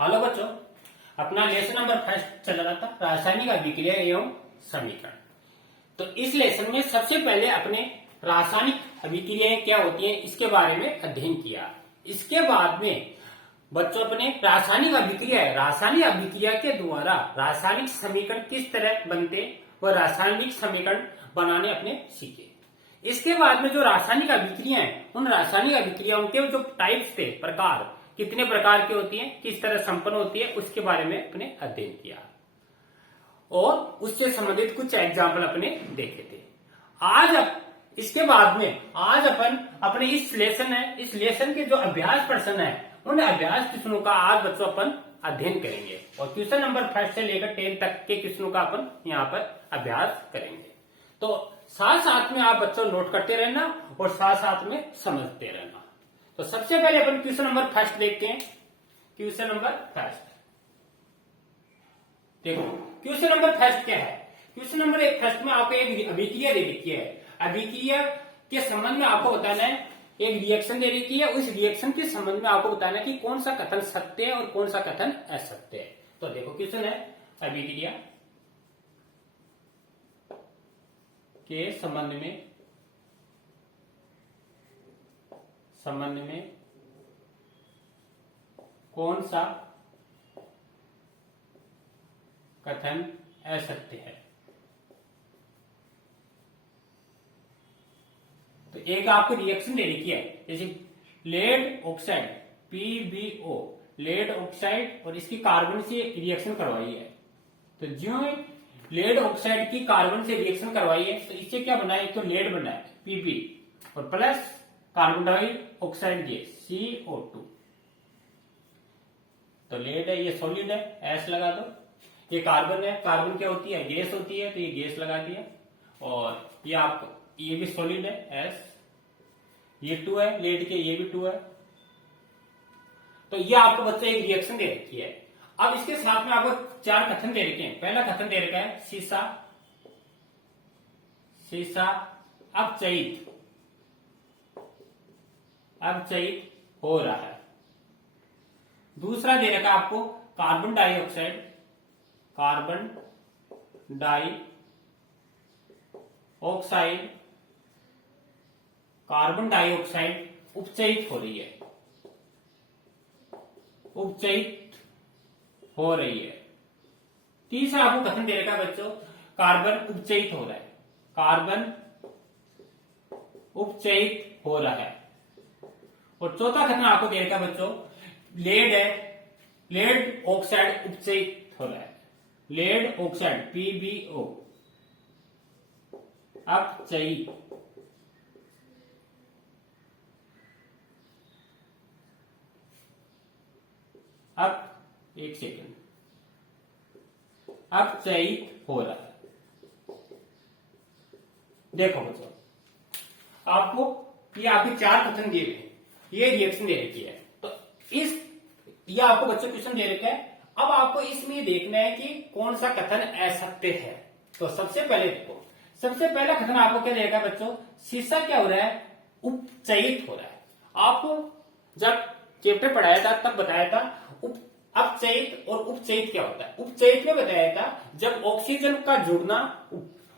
Hello बच्चों, अपना lesson number first चल रहा था रासायनिक अभिक्रिया एवं समीकरण। तो इस लेसन में सबसे पहले अपने रासायनिक अभिक्रियाएं क्या होती हैं इसके बारे में अध्ययन किया। इसके बाद में बच्चों अपने रासायनिक अभिक्रिया के द्वारा रासायनिक समीकरण किस तरह बनते व रासायनिक समीकरण बनाने अपने सीखे। इसके बाद में जो रासायनिक अभिक्रिया है उन रासायनिक अभिक्रियाओं के जो टाइप्स थे, प्रकार कितने प्रकार की होती हैं, किस तरह संपन्न होती है, उसके बारे में अपने अध्ययन किया और उससे संबंधित कुछ एग्जाम्पल अपने देखे थे। इसके बाद में आज अपन अपने इस लेसन के जो अभ्यास प्रश्न है उन अभ्यास क्वेश्चनों का आज बच्चों अपन अध्ययन करेंगे और क्वेश्चन नंबर 1 से लेकर 10 तक के क्वेश्चनों का अपन यहाँ पर अभ्यास करेंगे। तो साथ साथ में आप बच्चों नोट करते रहना और साथ साथ में समझते रहना। तो सबसे पहले अपन क्वेश्चन नंबर 1 देखते हैं। क्वेश्चन नंबर 1 देखो, क्वेश्चन नंबर 1 क्या है। क्वेश्चन नंबर 1 में आपको एक अभिक्रिया दे रखी है। अभिक्रिया के संबंध में आपको बताना है, एक रिएक्शन दे रखी है, उस रिएक्शन के संबंध में आपको बताना है कि कौन सा कथन सत्य है और कौन सा कथन असत्य है। तो देखो क्वेश्चन है अभिक्रिया के संबंध में कौन सा कथन असत्य है। तो एक आपको रिएक्शन दे रखी है, जैसे lead oxide PbO, lead oxide और इसकी कार्बन से रिएक्शन करवाई है। तो जो लेड ऑक्साइड की कार्बन से रिएक्शन करवाई है तो इससे क्या बना है, एक तो लेड बना है Pb और plus carbon dioxide gas CO2। तो लेड है, ये सॉलिड है, S लगा दो। ये कार्बन है, कार्बन क्या होती है, गैस होती है, तो ये गैस लगा दिया। और ये भी सॉलिड है S, ये 2 है लेड के, ये भी 2 है। तो ये आपको बच्चे एक रिएक्शन दे रखी है। अब इसके साथ में आपको 4 कथन दे रखे हैं। पहला कथन दे रखा है शीशा अपचयित हो रहा है। दूसरा दे रखा है आपको कार्बन डाइऑक्साइड उपचयित हो रही है। तीसरा आपको कथन दे रखा है बच्चों कार्बन उपचयित हो रहा है। और चौथा कथन आपको दे रखा है बच्चों लेड ऑक्साइड उपचयित हो रहा है। लेड ऑक्साइड PbO अपचयित अपचयित हो रहा है। देखो बच्चों, आपको ये आपके 4 कथन दिए गए, ये रिएक्शन दे रखी है। तो ये आपको बच्चों क्वेश्चन दे रखा है। अब आपको इसमें देखना है कि कौन सा कथन असत्य है। तो सबसे पहले देखो, सबसे पहला कथन आपको क्या देगा बच्चों, शीशा क्या हो रहा है, उपचयित हो रहा है। आपको जब चैप्टर पढ़ाया था तब बताया था अपचयित और उपचयित क्या होता है। उपचयित में बताया था जब ऑक्सीजन का जुड़ना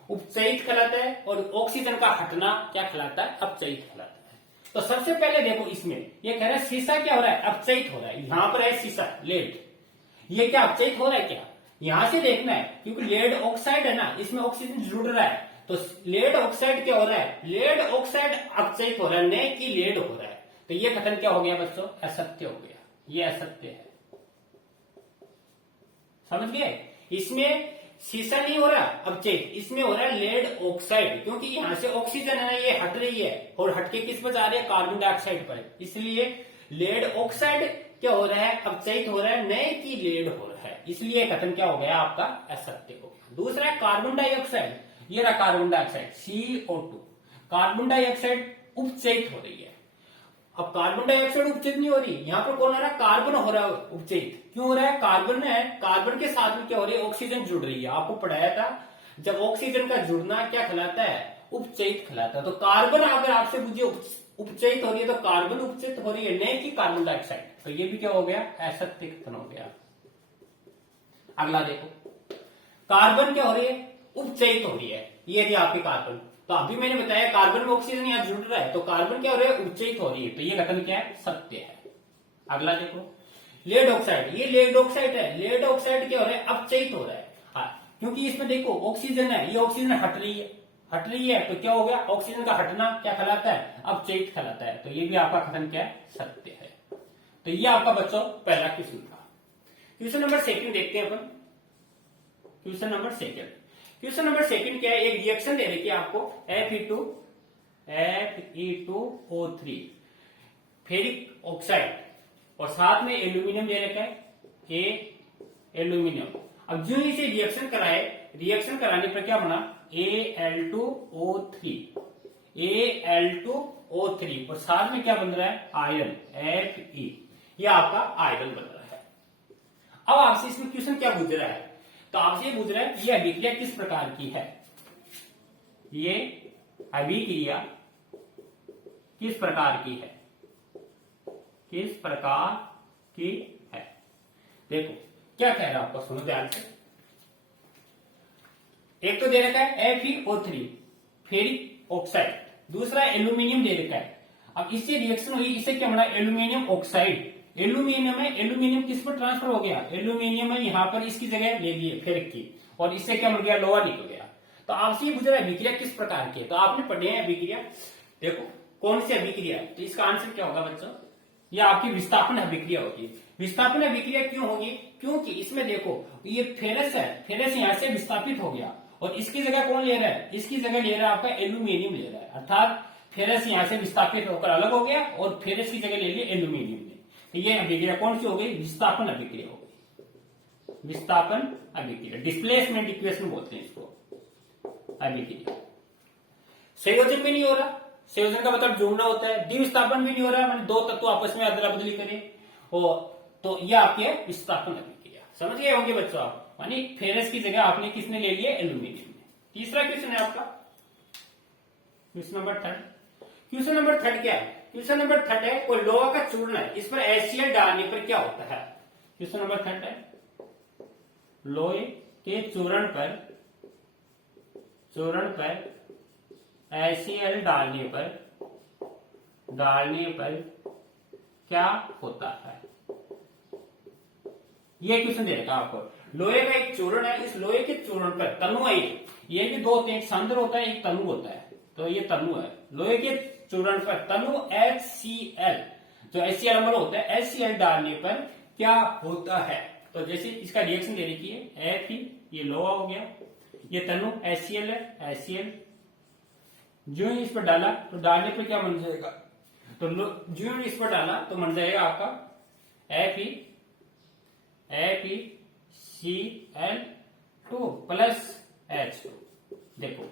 उपचयित कहलाता है और ऑक्सीजन का हटना क्या कहलाता है, अपचयित कहलाता है। तो सबसे पहले देखो इसमें ये कह रहा है शीशा क्या हो रहा है, अपचयित हो रहा है। यहां पर है शीशा लेड, ये क्या अपचयित हो रहा है क्या, यहां से देखना है क्योंकि लेड ऑक्साइड है ना, इसमें ऑक्सीजन जुड़ रहा है। तो लेड ऑक्साइड क्या हो रहा है, लेड ऑक्साइड अपचयित हो रहा है, न कि लेड हो रहा है। तो ये कथन क्या हो गया बच्चों, असत्य हो गया, ये असत्य है। समझ गए, इसमें शीशा नहीं हो रहा अपचयित, इसमें हो रहा है लेड ऑक्साइड, क्योंकि यहां से ऑक्सीजन है ना ये हट रही है और हटके किस पर जा रही है, कार्बन डाइऑक्साइड पर। इसलिए लेड ऑक्साइड क्या हो रहा है, अपचयित हो रहा है, न कि लेड हो रहा है। इसलिए कथन क्या हो गया आपका, असत्य हो गया। दूसरा है कार्बन डाइऑक्साइड, ये रहा carbon dioxide CO2, carbon dioxide उपचयित हो रही है। अब कार्बन डाइऑक्साइड उपचयित नहीं हो रही, यहाँ पर कौन हो रहा है, कार्बन हो रहा है उपचयित। क्यों हो रहा है, कार्बन है, कार्बन के साथ में क्या हो रही है, ऑक्सीजन जुड़ रही है। आपको पढ़ाया था जब ऑक्सीजन का जुड़ना क्या कहलाता है, उपचयित कहलाता है। तो कार्बन अगर आपसे पूछिए उपचयित हो रही है तो कार्बन उपचयित हो रही है, नहीं कि कार्बन डाइऑक्साइड। तो ये भी क्या हो गया, असत्य कथन हो गया। अगला देखो, कार्बन क्या हो रही है, उपचयित हो रही है। ये यदि आपके कार्बन, तो अभी मैंने बताया कार्बन में ऑक्सीजन यहां जुड़ रहा है, तो कार्बन क्या हो रहा है, उपचयित हो रही है, तो ये कथन क्या है, सत्य है। अगला देखो, लेड ऑक्साइड, ये लेड ऑक्साइड है, लेड ऑक्साइड क्या हो रहा है, अपचयित हो रहा है। हाँ, क्योंकि इसमें देखो ऑक्सीजन है, ये ऑक्सीजन हट रही है, हट रही है, तो क्या हो गया, ऑक्सीजन का हटना क्या कहलाता है, अपचयित कहलाता है। तो ये भी आपका कथन क्या है, सत्य है। तो ये आपका बच्चों पहला क्वेश्चन था। क्वेश्चन नंबर सेकंड देखते हैं अपन। Question number second, question number second क्या है, एक रिएक्शन दे रखी है आपको, Fe2O3 फेरिक ऑक्साइड, और साथ में एल्यूमिनियम दे रखा है, एल्यूमिनियम। अब जो इसे रिएक्शन कराए, रिएक्शन कराने पर क्या बना, Al2O3, Al2O3, और साथ में क्या बन रहा है, आयरन, Fe, ये आपका आयरन बन रहा है। अब आपसे इसमें क्वेश्चन क्या पूछ रहा है, तो आपसे ये पूछ रहा है ये अभिक्रिया किस प्रकार की है, ये अभिक्रिया किस प्रकार की है, किस प्रकार की है। देखो क्या कह रहा है आपको, सुनो ध्यान से। एक तो दे रखा है FeO3 फेरिक ऑक्साइड, दूसरा एल्यूमिनियम दे रखा है। अब इससे रिएक्शन हुई, इससे क्या बना, एल्यूमिनियम ऑक्साइड। एल्यूमिनियम है, एल्यूमिनियम किस पर ट्रांसफर हो गया, एल्यूमिनियम है यहां पर इसकी जगह ले लिए फेरिक की, और इससे क्या मिल गया, लोहा निकल गया। तो आपसे ये पूछ रहा है अभिक्रिया किस प्रकार की है, तो आपने पढ़े हैं अभिक्रिया, देखो कौन सी अभिक्रिया है, तो इसका आंसर क्या होगा बच्चों, ये आपकी विस्थापन अभिक्रिया होगी। विस्थापन अभिक्रिया क्यों होगी, क्योंकि इसमें देखो ये फेरस है, फेरस यहां से विस्थापित हो गया, और इसकी जगह कौन ले रहा है, इसकी जगह ले रहा है आपका एल्यूमिनियम ले रहा है, अर्थात फेरस यहां से विस्थापित होकर अलग हो गया, और फेरस की जगह ले लिया एल्यूमिनियम ने। तो ये अभिक्रिया कौन सी हो गई, विस्थापन अभिक्रिया हो गई, विस्थापन अभिक्रिया, डिस्प्लेसमेंट इक्वेशन बोलते हैं इसको, अभिक्रिया। संयोजन भी नहीं हो रहा, संयोजन का मतलब जोड़ना होता है, द्विविस्थापन भी नहीं हो रहा, मैंने दो तत्व आपस में अदला बदली करें, और तो ये आपकी है विस्थापन अभिक्रिया। समझ गए होंगे बच्चों आप, यानी फेरस की जगह आपने किसने ले लिया, एल्यूमिनियम ने। तीसरा क्वेश्चन है आपका, question number third. Question number third क्या है, क्वेश्चन नंबर थर्ड है, कोई लोहा का चूर्ण है, इस पर HCl डालने पर क्या होता है। क्वेश्चन नंबर थर्ड है, लोहे के चूर्ण पर HCl डालने पर क्या होता है। ये क्वेश्चन दे रखा आपको, लोहे का एक चूर्ण है, इस लोहे के चूर्ण पर तनु है, ये भी दो होते हैं, एक सांद्र होता है, एक तनु होता है, तो ये तनु है, लोहे के चूर्ण पर तनु HCl, जो HCl अम्ल होता है, HCl डालने पर क्या होता है। तो जैसे इसका रिएक्शन दे रखी है, Fe, ये लोहा हो गया, ये तनु HCl है, HCl जो ही इस पर डाला, तो डालने पर क्या बन जाएगा, तो जो ही इस पर डाला तो बन जाएगा आपका FeCl2 प्लस H2। देखो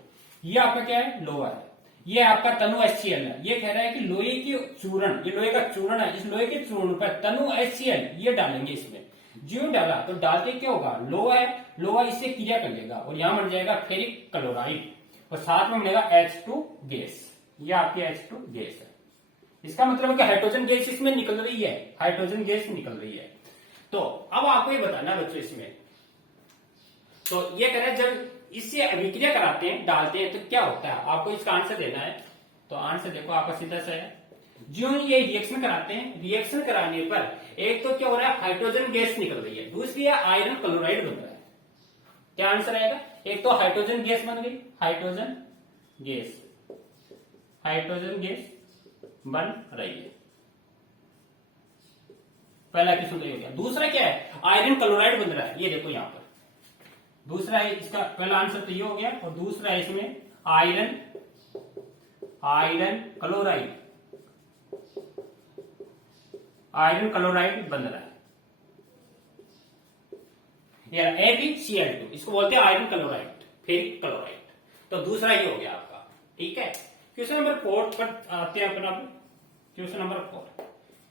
ये आपका क्या है, लोहा है, ये आपका तनु HCl है, ये कह रहा है कि लोहे की चूर्ण, ये लोहे का चूर्ण है, इस लोहे के चूर्ण पर तनु HCl ये डालेंगे इसमें, जो डाला तो डालते क्या होगा, लोहा है, लोहा इससे क्रिया कर लेगा, और यहां बन जाएगा फेरिक क्लोराइड, और साथ में बनेगा H2 गैस, ये आपकी H2 गैस है। इसका मतलब है कि हाइड्रोजन गैस इसमें निकल रही है, हाइड्रोजन गैस निकल रही है। तो अब आपको ये बताना बच्चों इसमें, तो ये कह रहे हैं जब इससे अभिक्रिया कराते हैं, डालते हैं, तो क्या होता है, आपको इसका आंसर देना है। तो आंसर देखो आपका सीधा सा है, जो ये रिएक्शन कराते हैं, रिएक्शन कराने पर एक तो क्या हो रहा है, हाइड्रोजन गैस निकल रही है, दूसरी है आयरन क्लोराइड बन रहा है। क्या आंसर आएगा, एक तो हाइड्रोजन गैस बन गई, हाइड्रोजन गैस बन रही है, पहला क्वेश्चन तो ये हो गया। दूसरा क्या है, आयरन क्लोराइड बन रहा है, ये देखो यहां पर दूसरा है, इसका पहला आंसर तो ये हो गया, और दूसरा है इसमें आयरन क्लोराइड बन रहा है, FeCl2, इसको बोलते हैं आयरन क्लोराइड, फेरिक क्लोराइड। तो दूसरा ये हो गया आपका, ठीक है। क्वेश्चन नंबर 4 पर आते हैं अपना, क्वेश्चन नंबर 4।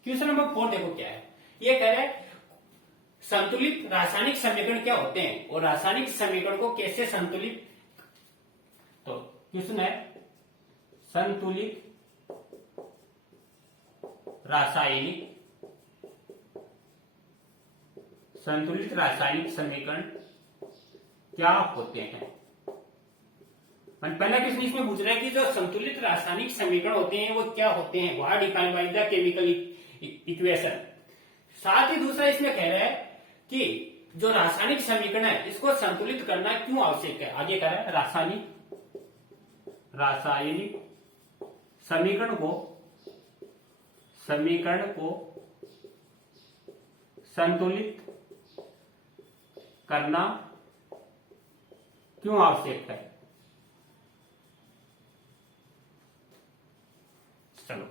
क्वेश्चन नंबर 4 देखो क्या है, ये कह रहा है संतुलित रासायनिक समीकरण क्या होते हैं, और रासायनिक समीकरण को कैसे संतुलित, तो क्वेश्चन है संतुलित रासायनिक संतुलित रासायनिक समीकरण क्या होते हैं। पहला क्वेश्चन इसमें पूछ रहा है कि जो संतुलित रासायनिक समीकरण होते हैं वो क्या होते हैं, what defined by the chemical equation. साथ ही दूसरा इसमें कह रहा है कि जो रासायनिक समीकरण है इसको संतुलित करना क्यों आवश्यक है। आगे कह रहा है रासायनिक समीकरण को संतुलित करना क्यों आवश्यक है। चलो,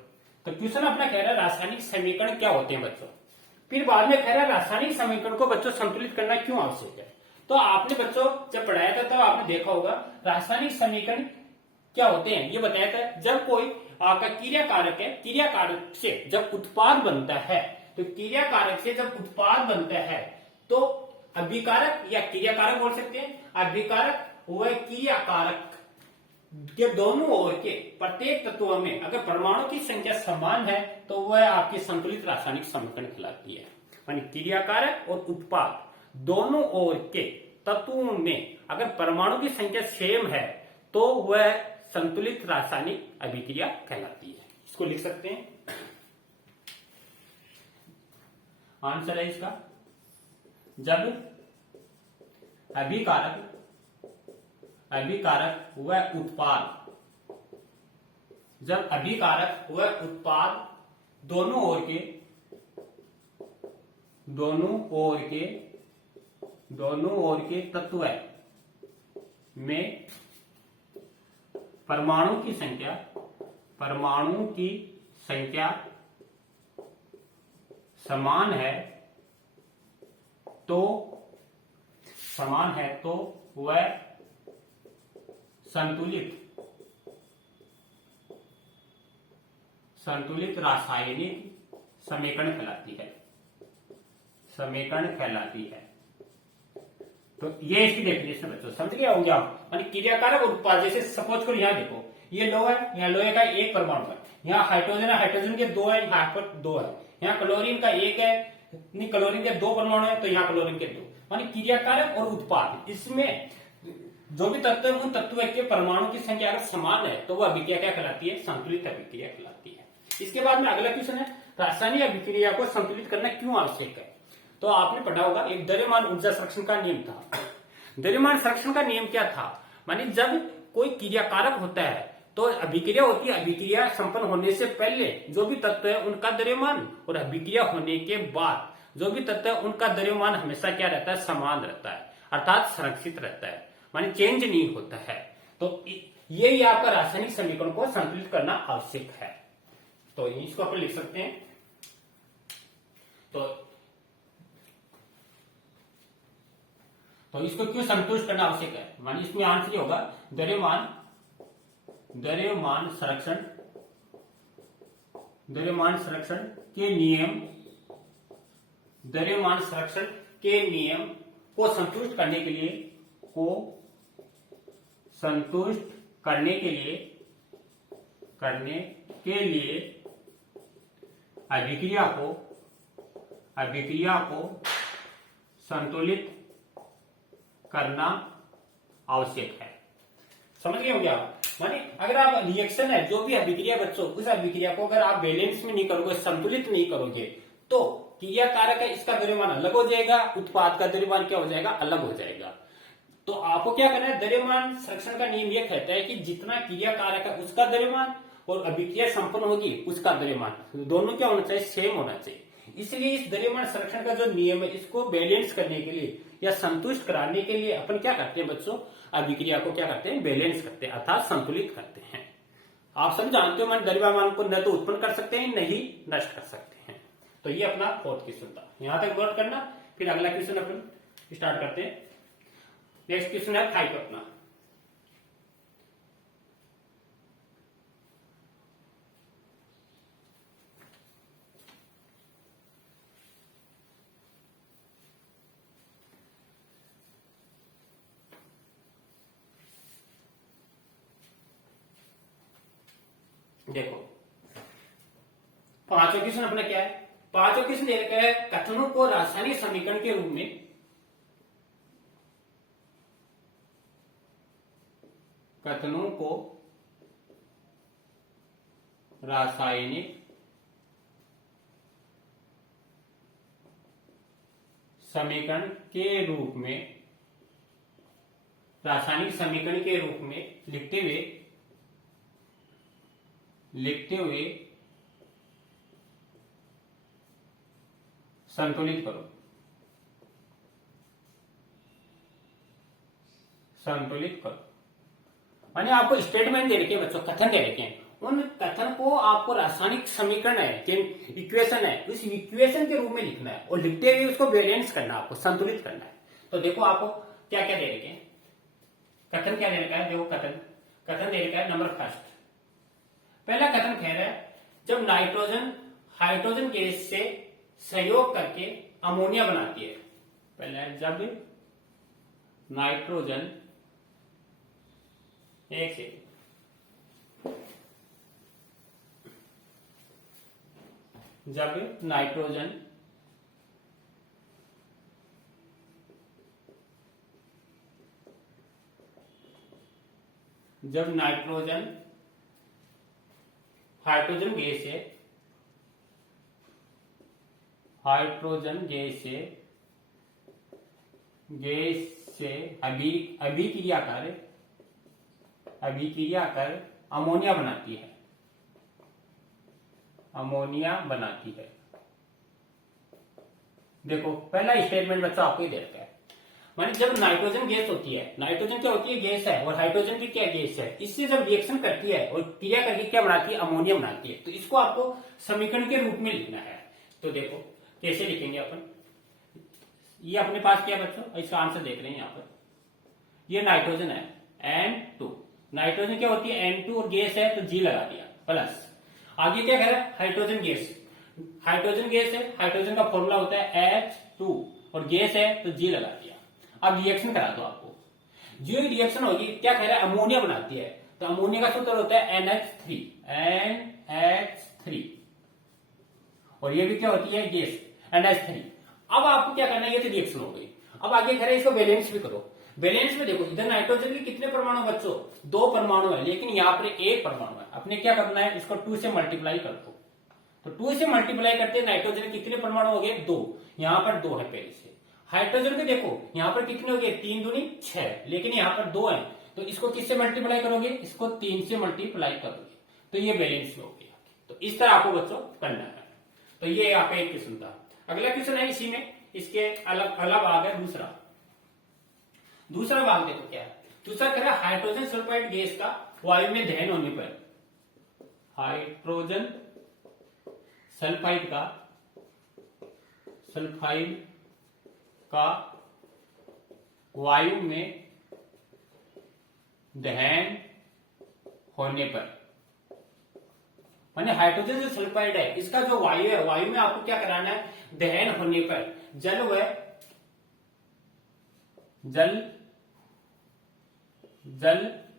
तो क्वेश्चन अपना कह रहा है रासायनिक समीकरण क्या होते हैं बच्चों, फिर बाद में कह रहा है रासायनिक समीकरण को बच्चों संतुलित करना क्यों आवश्यक है। तो आपने बच्चों जब पढ़ाया था तब आपने देखा होगा रासायनिक समीकरण क्या होते हैं, ये बताया था जब कोई आपका क्रिया कारक है, क्रिया कारक से जब उत्पाद बनता है, तो क्रिया कारक से जब उत्पाद बनता है तो अभिकारक या क्रिया कारक बोल सकते हैं, अभिकारक व क्रिया कारक के दोनों ओर के प्रत्येक तत्वों में अगर परमाणु की संख्या समान है तो वह आपकी संतुलित रासायनिक समीकरण कहलाती है। यानी क्रिया कारक और उत्पाद दोनों ओर के तत्वों में अगर परमाणु की संख्या सेम है तो वह संतुलित रासायनिक अभिक्रिया कहलाती है। इसको लिख सकते हैं, आंसर है इसका जब अभिकारक व उत्पाद, जब अभिकारक व उत्पाद दोनों ओर के तत्व में परमाणु की संख्या समान है तो वह संतुलित रासायनिक समीकरण कहलाती है। तो ये इसकी डेफिनेशन बच्चों समझ गए होंगे आप। यानी क्रियाकारक और उत्पाद, जैसे सपोज करो यहाँ देखो ये लोहा है, यहाँ लोहे का एक परमाणु है, यहाँ हाइड्रोजन है, हाइड्रोजन के दो है, यहाँ पर दो है, यहाँ क्लोरीन का एक है, क्लोरीन के दो परमाणु है, तो यहाँ क्लोरीन के दो। यानी क्रियाकारक और उत्पाद इसमें जो भी तत्व है उन तत्व के परमाणु की संख्या अगर समान है तो वह अभिक्रिया क्या कहलाती है, संतुलित अभिक्रिया कहलाती है। इसके बाद में अगला क्वेश्चन है रासायनिक अभिक्रिया को संतुलित करना क्यों आवश्यक है। तो आपने पढ़ा होगा एक द्रव्यमान ऊर्जा संरक्षण का नियम था। द्रव्यमान संरक्षण का नियम क्या था, मानी जब कोई क्रियाकारक होता है तो अभिक्रिया होती है, अभिक्रिया संपन्न होने से पहले जो भी तत्व है उनका द्रव्यमान और अभिक्रिया होने के बाद जो भी तत्व है उनका द्रव्यमान हमेशा क्या रहता है, समान रहता है, अर्थात संरक्षित रहता है, मानी चेंज नहीं होता है। तो यही आपका रासायनिक समीकरण को संतुलित करना आवश्यक है। तो इसको अपन लिख सकते हैं। तो इसको क्यों संतुष्ट करना आवश्यक है, मानी इसमें आंसर ये होगा द्रव्यमान संरक्षण के नियम को संतुष्ट करने के लिए अभिक्रिया को संतुलित करना आवश्यक है। समझ गए होंगे आप। माने अगर आप रिएक्शन है जो भी अभिक्रिया बच्चों, उस अभिक्रिया को अगर आप बैलेंस में नहीं करोगे, संतुलित नहीं करोगे तो क्रिया कारक है इसका द्रव्यमान अलग हो जाएगा, उत्पाद का द्रव्यमान क्या हो जाएगा, अलग हो जाएगा। तो आपको क्या करना है, द्रव्यमान संरक्षण का नियम यह कहता है कि जितना क्रिया कारक है उसका द्रव्यमान और अभिक्रिया संपन्न होगी उसका द्रव्यमान दोनों क्या होना चाहिए, सेम होना चाहिए। इसलिए इस द्रव्यमान संरक्षण का जो नियम है इसको बैलेंस करने के लिए या संतुष्ट कराने के लिए अपन क्या करते हैं बच्चों, अभिक्रिया को क्या करते हैं, बैलेंस करते हैं, अर्थात संतुलित करते हैं। आप सब जानते हो, मान द्रव्यमान को न तो उत्पन्न कर सकते हैं न ही नष्ट कर सकते हैं। तो ये अपना फोर्थ क्वेश्चन था, यहां तक नोट करना। फिर अगला क्वेश्चन अपन स्टार्ट करते हैं। नेक्स्ट क्वेश्चन है 5 अपना। देखो 5वां क्वेश्चन अपना क्या है, पांचों किस दे रखा है, कथनों को रासायनिक समीकरण के रूप में, कथनों को रासायनिक समीकरण के रूप में, रासायनिक समीकरण के रूप में लिखते हुए संतुलित करो, संतुलित करो। माने आपको स्टेटमेंट दे रखे हैं बच्चों, कथन दे रखे हैं, उन कथन को आपको रासायनिक समीकरण है, इक्वेशन है, उस इक्वेशन के रूप में लिखना है और लिखते हुए उसको बैलेंस करना है, आपको संतुलित करना है। तो देखो आपको क्या क्या दे रखे हैं, कथन क्या दे रखा है, देखो कथन दे रखा है नंबर फर्स्ट। पहला कथन कह रहा है जब नाइट्रोजन हाइड्रोजन गैस से सहयोग करके अमोनिया बनाती है। पहला है जब नाइट्रोजन, एक से जब नाइट्रोजन हाइड्रोजन गैस से अभिक्रिया कर अमोनिया बनाती है। देखो पहला स्टेटमेंट बच्चों आपको ही दे रखा है, माने जब नाइट्रोजन गैस होती है, नाइट्रोजन क्या होती है, गैस है, और हाइड्रोजन भी क्या गैस है, इससे जब रिएक्शन करती है और क्रिया करके क्या बनाती है, अमोनिया बनाती है। तो इसको आपको समीकरण के रूप में लिखना है। तो देखो कैसे लिखेंगे अपन, ये अपने पास क्या है बच्चों, इसका आंसर देख रहे हैं यहाँ पर, ये नाइट्रोजन है N2, नाइट्रोजन क्या होती है N2 और गैस है तो G लगा दिया प्लस, आगे क्या कह रहा है हाइड्रोजन गैस है, हाइड्रोजन का फॉर्मूला होता है H2 और गैस है तो G लगा दिया। अब रिएक्शन करा दो आपको, जो रिएक्शन होगी क्या कह रहा है, अमोनिया बनाती है, तो अमोनिया का सूत्र होता है NH3 और ये भी क्या होती है गैस NH3। अब आपको क्या करना है, ये तो रिएक्शन हो गई। अब आगे कह रहे हैं इसको बैलेंस भी करो। बैलेंस में देखो इधर नाइट्रोजन के कितने परमाणु बच्चों, 2 परमाणु है, लेकिन यहाँ पर 1 परमाणु है। अपने क्या करना है, इसको 2 से मल्टीप्लाई कर दो। तो 2 से मल्टीप्लाई करते नाइट्रोजन के कितने परमाणु हो गए, 2, यहाँ पर 2 है पहले से। हाइड्रोजन के देखो यहाँ पर कितने हो गए, 3 दूनी 6, लेकिन यहाँ पर 2 है, तो इसको किससे मल्टीप्लाई करोगे, इसको 3 से मल्टीप्लाई करोगे, तो ये बैलेंस में हो गया। तो इस तरह आपको बच्चों करना है। तो ये आपका एक क्वेश्चन था। अगला क्वेश्चन है इसी में, इसके अलग भाग है दूसरा भाग देखो क्या है। दूसरा कह रहा है हाइड्रोजन सल्फाइड गैस का वायु में दहन होने पर, हाइड्रोजन सल्फाइड का वायु में दहन होने पर, माने हाइड्रोजन जो सल्फाइड है इसका जो वायु है, वायु में आपको क्या कराना है, दहन होने पर जल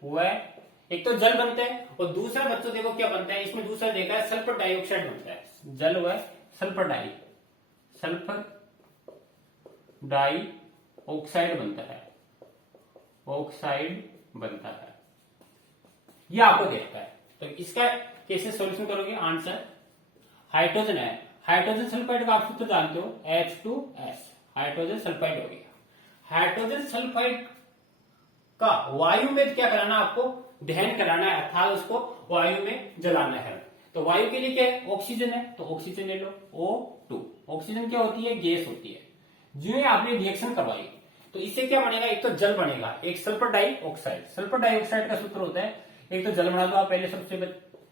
व एक तो जल बनता है और दूसरा बच्चों देखो क्या बनता है, इसमें दूसरा देखा है सल्फर डाइऑक्साइड बनता है, जल व सल्फर डाइऑक्साइड बनता है, ये आपको देखता है। तो इसका कैसे सॉल्यूशन करोगे, आंसर हाइड्रोजन है, हाइड्रोजन सल्फाइड का आप सूत्र जानते हो H2S, हाइड्रोजन सल्फाइड हो गया। हाइड्रोजन सल्फाइड का वायु में क्या कराना है, आपको दहन कराना है, अर्थात उसको वायु में जलाना है। तो वायु के लिए क्या है, ऑक्सीजन है, तो ऑक्सीजन ले लो O2। ऑक्सीजन क्या होती है, गैस होती है। जो ही आपने रिएक्शन करवाई तो इससे क्या बनेगा, एक तो जल बनेगा, एक सल्फर डाइऑक्साइड का सूत्र होता है, एक तो जल बना दो आप पहले सबसे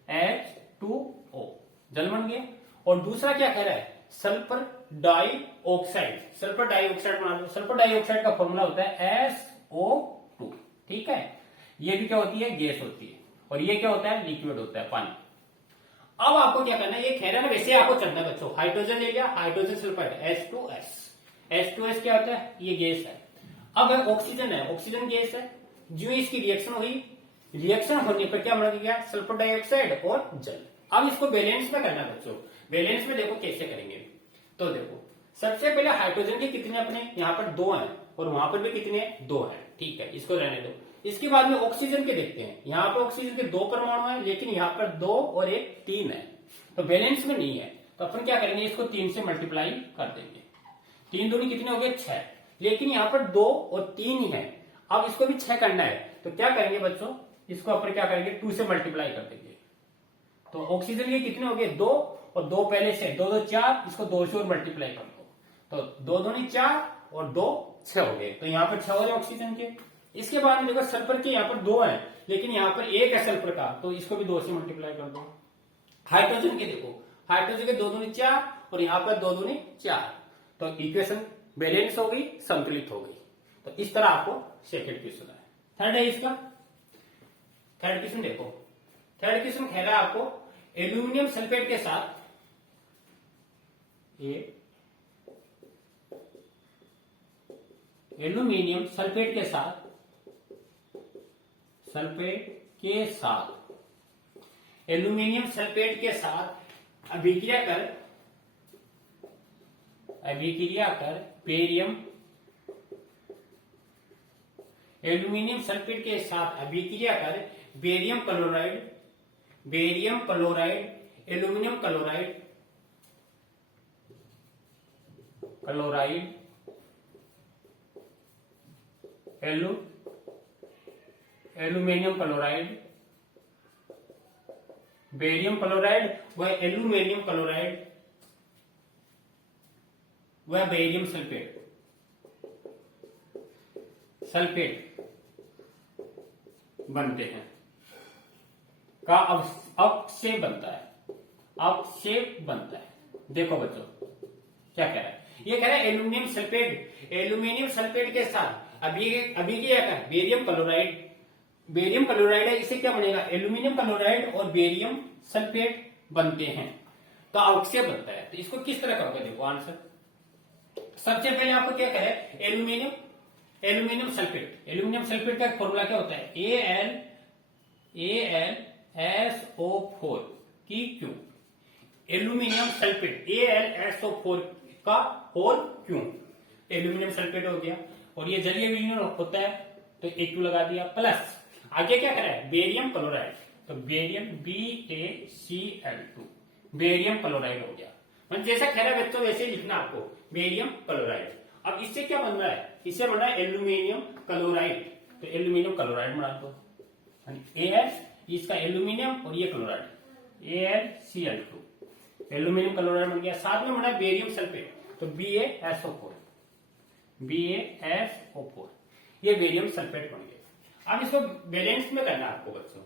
H2O, जल बन गया, और दूसरा क्या कह रहा है, सल्फर डाइऑक्साइड बना दो। सल्फर डाइऑक्साइड का फॉर्मूला होता है SO2, ठीक है। ये भी क्या होती है, गैस होती है, और ये क्या होता है, लिक्विड होता है, पानी। अब आपको क्या करना है, ये कह रहा है वैसे आपको चलना है बच्चों, हाइड्रोजन ले लिया, हाइड्रोजन सल्फाइड H2S क्या होता है, ये गैस है। अब ऑक्सीजन है, ऑक्सीजन गैस है, जो इसकी रिएक्शन हुई, रिएक्शन होने पर क्या बन गया, सल्फर डाइऑक्साइड और जल। अब इसको बैलेंस में करना है बच्चों, बैलेंस में देखो कैसे करेंगे। तो देखो सबसे पहले हाइड्रोजन के कितने अपने यहाँ पर 2 हैं और वहां पर भी कितने 2 हैं, ठीक है, इसको रहने दो। इसके बाद में ऑक्सीजन के देखते हैं। यहाँ पर ऑक्सीजन के 2 परमाणु हैं, लेकिन यहाँ पर 2 और एक 3 है, तो बैलेंस में नहीं है। तो अपन क्या करेंगे, इसको 3 से मल्टीप्लाई कर देंगे। 3 दूनी कितने हो गए 6, लेकिन यहाँ पर 2 और 3 ही है। अब इसको भी 6 करना है, तो क्या करेंगे बच्चों, इसको अपन क्या करेंगे 2 से मल्टीप्लाई कर देंगे। तो ऑक्सीजन के कितने हो गए 2 और 2 पहले से 2 2 4, इसको 2 से और मल्टीप्लाई कर दो, तो 2 दूनी 4 और 2 6 हो गए। तो यहाँ पर 6 हो गए ऑक्सीजन के। इसके बाद में देखो सल्फर के यहाँ पर 2 है, लेकिन यहाँ पर 1 है सल्फर का, तो इसको भी 2 से मल्टीप्लाई कर दो। हाइड्रोजन के देखो, हाइड्रोजन के 2 दूनी 4 और यहाँ पर 2 दूनी 4, तो इक्वेशन बैलेंस हो गई, संतुलित हो गई। तो इस तरह आपको सेकेंड क्वेश्चन है। थर्ड है इसका, थर्ड क्वेश्चन देखो। थर्ड क्वेश्चन कह रहा है आपको एल्यूमिनियम सल्फेट के साथ एल्यूमिनियम सल्फेट के साथ एल्यूमिनियम सल्फेट के साथ अभिक्रिया कर बेरियम, एल्यूमिनियम सल्फेट के साथ अभिक्रिया कर barium chloride, aluminium chloride, aluminium chloride, barium chloride व एल्यूमिनियम क्लोराइड व बेरियम सल्फेट बनते हैं का अवक्षेप बनता है। देखो बच्चों क्या कह रहा है, ये कह रहा है एल्यूमिनियम सल्फेट के साथ अभिक्रिया कर बेरियम क्लोराइड है, इससे क्या बनेगा एल्यूमिनियम क्लोराइड और बेरियम सल्फेट बनते हैं, तो अवक्षेप बनता है। तो इसको किस तरह का होगा, देखो आंसर। सबसे पहले आपको क्या कह रहा है, एल्यूमिनियम सल्फेट का फॉर्मूला क्या होता है, AlSO4 की क्यू। एल्यूमिनियम सल्फेट AlSO4 का होल क्यू, एल्यूमिनियम सल्फेट हो गया, और ये जलीय विलयन होता है तो A2 लगा दिया, प्लस आगे क्या करा है बेरियम क्लोराइड, तो बेरियम BaCl2 बेरियम क्लोराइड हो गया। मतलब जैसा कह रहा है बच्चों वैसे ही लिखना आपको, बेरियम क्लोराइड। अब इससे क्या बन रहा है, इससे बन रहा है एल्यूमिनियम क्लोराइड, तो एल्यूमिनियम क्लोराइड बना दो। Al इसका एल्यूमिनियम और ये क्लोराइड AlCl2 एल्यूमिनियम क्लोराइड बन गया। साथ में बना बेरियम सल्फेट, तो BaSO4 ये बेरियम सल्फेट बन गया। अब इसको बैलेंस में करना है आपको बच्चों,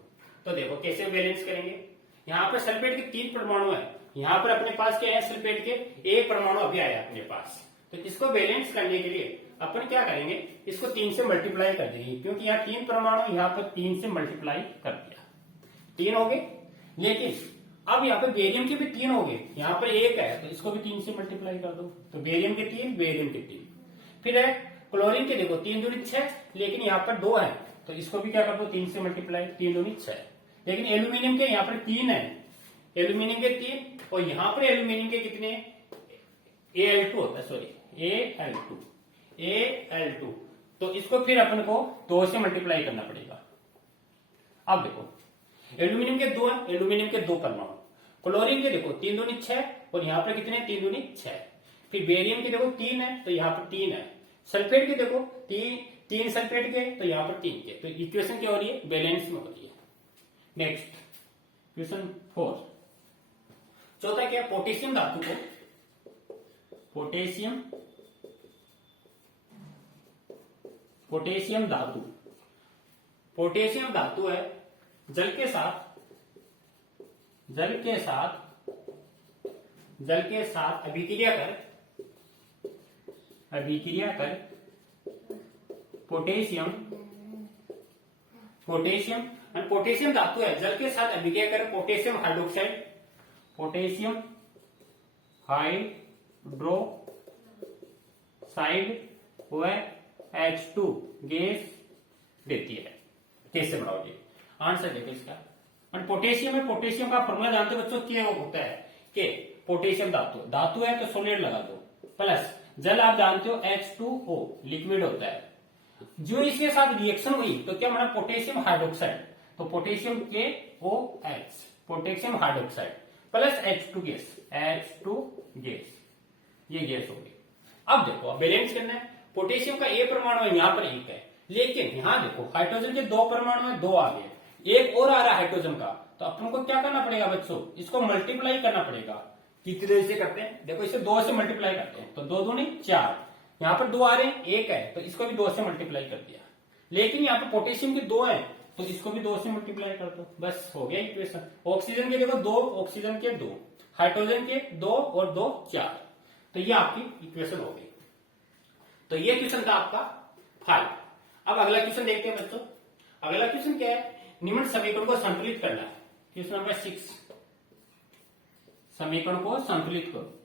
तो देखो कैसे बैलेंस करेंगे। यहाँ पर सल्फेट के 3 परमाणु है, यहाँ पर अपने पास क्या है सल्फेट के 1 परमाणु अभी आया अपने पास, तो इसको बैलेंस करने के लिए अपन क्या करेंगे, इसको 3 से मल्टीप्लाई कर देंगे, क्योंकि यहाँ 3 परमाणु, यहाँ पर 3 से मल्टीप्लाई कर दिया, 3 हो गए। लेकिन अब यहाँ पर बेरियम के भी 3 हो गए, यहाँ पर 1 है तो इसको भी 3 से मल्टीप्लाई कर दो, तो बेरियम के 3 बेरियम के 3। फिर है क्लोरीन के, देखो 3 दूनी 6, लेकिन यहाँ पर 2 है तो इसको भी क्या कर दो 3 से मल्टीप्लाई, 3 दूनी 6। लेकिन एल्यूमिनियम के यहाँ पर 3 है, एल्यूमिनियम के 3, और यहाँ पर एल्यूमिनियम के कितने Al2 होता है, सॉरी Al2, तो इसको फिर अपन को 2 से मल्टीप्लाई करना पड़ेगा। अब देखो एल्यूमिनियम के 2 है, एल्यूमिनियम के 2 परमाणु, क्लोरीन के देखो 3 दूनी 6 और यहाँ पर कितने 3 दूनी 6, फिर बेरियम के देखो 3 है तो यहाँ पर 3 है, सल्फेट के देखो 3 सल्फेट के तो यहाँ पर 3 के, तो इक्वेशन क्या हो रही है बैलेंस में हो रही है। नेक्स्ट क्वेश्चन 4, चौथा क्या, पोटेशियम धातु को पोटेशियम धातु है जल के साथ अभिक्रिया कर पोटेशियम धातु है जल के साथ अभिक्रिया कर पोटेशियम हाइड्रोक्साइड व H2 गैस देती है। कैसे बनाओगे, आंसर देखो इसका। पोटेशियम है, पोटेशियम का फॉर्मूला जानते हो बच्चों क्या होता है, के पोटेशियम धातु, धातु है तो सॉलिड लगा दो, प्लस जल आप जानते हो H2O लिक्विड होता है, जो इसके साथ रिएक्शन हुई तो क्या बना पोटेशियम हाइड्रोक्साइड, तो potassium KOH potassium hydroxide plus H2 gas, H2 gas, ये गैस हो गई। अब देखो अब बैलेंस करना है, पोटेशियम का ए परमाणु है यहाँ पर एक है, लेकिन यहाँ देखो हाइड्रोजन के दो परमाणु है, दो आ गए, एक और आ रहा है हाइड्रोजन का, तो अपन को क्या करना पड़ेगा बच्चों, इसको मल्टीप्लाई करना पड़ेगा। कितनी देर से करते हैं, देखो इसे 2 से मल्टीप्लाई करते हैं, तो 2 दूनी 4, यहाँ पर 2 आ रहे हैं, एक है तो इसको भी 2 से मल्टीप्लाई कर दिया, लेकिन यहाँ पर पोटेशियम के 2 है तो इसको भी 2 से मल्टीप्लाई कर दो, बस हो गया इक्वेशन। ऑक्सीजन के देखो 2, ऑक्सीजन के 2, हाइड्रोजन के 2 और 2 4, तो ये आपकी इक्वेशन हो गई। तो ये क्वेश्चन था आपका 5। अब अगला क्वेश्चन देखते हैं बच्चों। अगला क्वेश्चन क्या है, निम्न समीकरण को संतुलित करना है। क्वेश्चन नंबर 6, समीकरण को संतुलित करो,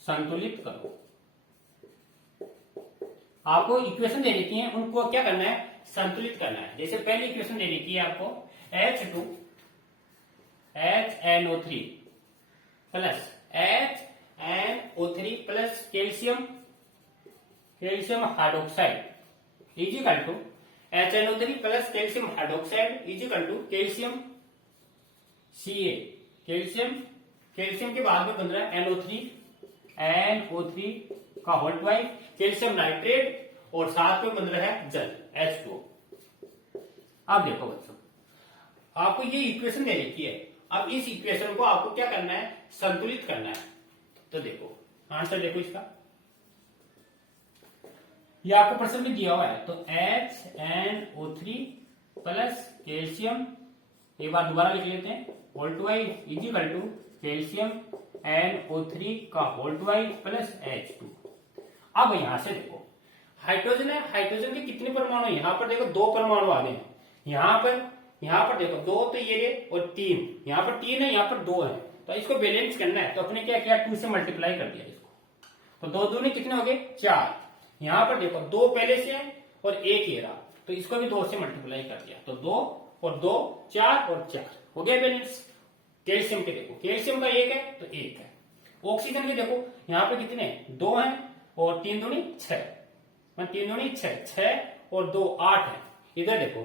संतुलित करो। आपको इक्वेशन दे रखी है, उनको क्या करना है, संतुलित करना है। जैसे पहली इक्वेशन दे रखी है आपको H2 HNO3 plus HNO3 plus calcium, calcium hydroxide is equal to HNO3 plus calcium hydroxide is equal to calcium Ca, calcium, calcium के बाद में बन रहा है NO3 का होल ट्वाइस, कैल्शियम नाइट्रेट और साथ में बन रहा है जल H2O। अब देखो बच्चों, आपको ये इक्वेशन दे रखी है, अब इस इक्वेशन को आपको क्या करना है, संतुलित करना है। तो देखो आंसर देखो इसका, ये आपको प्रश्न में दिया हुआ है, तो HNO3 प्लस कैल्शियम, एक बार दोबारा लिख लेते हैं, whole twice is equal to calcium NO3 का होल ट्वाइस प्लस H2। अब यहां से देखो हाइड्रोजन है, हाइड्रोजन के कितने परमाणु, यहां पर देखो 2 परमाणु आ गए हैं, यहां पर देखो 2 तो ये और 3, यहां पर 3 है, यहां पर 2 है, तो इसको बैलेंस करना है, तो अपने क्या किया 2 से मल्टीप्लाई कर दिया इसको, तो 2 दूनी कितने हो गए 4, यहां पर देखो 2 पहले से है और 1 ये रहा, तो इसको भी 2 से मल्टीप्लाई कर दिया, तो 2 और 2 4 और 4 हो गया बैलेंस। कैल्शियम के देखो, कैल्शियम का 1 है तो 1 है, ऑक्सीजन के देखो यहाँ पे कितने 2 हैं और 3 दूनी 6, 3 दूनी 6 और 2 8 है, इधर देखो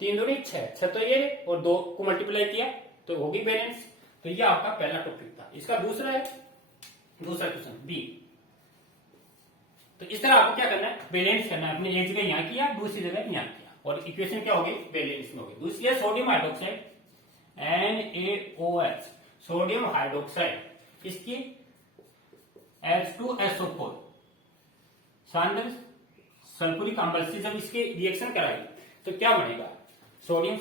3 दूनी 6 तो ये और 2 को मल्टीप्लाई किया तो होगी बैलेंस। तो ये आपका पहला टॉपिक था। इसका दूसरा है, दूसरा क्वेश्चन बी। तो इस तरह आपको क्या करना है, बैलेंस करना है, अपनी एक जगह यहाँ किया, दूसरी जगह यहाँ किया, और इक्वेशन क्या होगी बैलेंस में होगी। दूसरी है sodium hydroxide NaOH, sodium hydroxide, इसकी H2SO4 सांद्र सल्फ्यूरिक अम्ल से जब इसके रिएक्शन कराई तो क्या बनेगा, सोडियम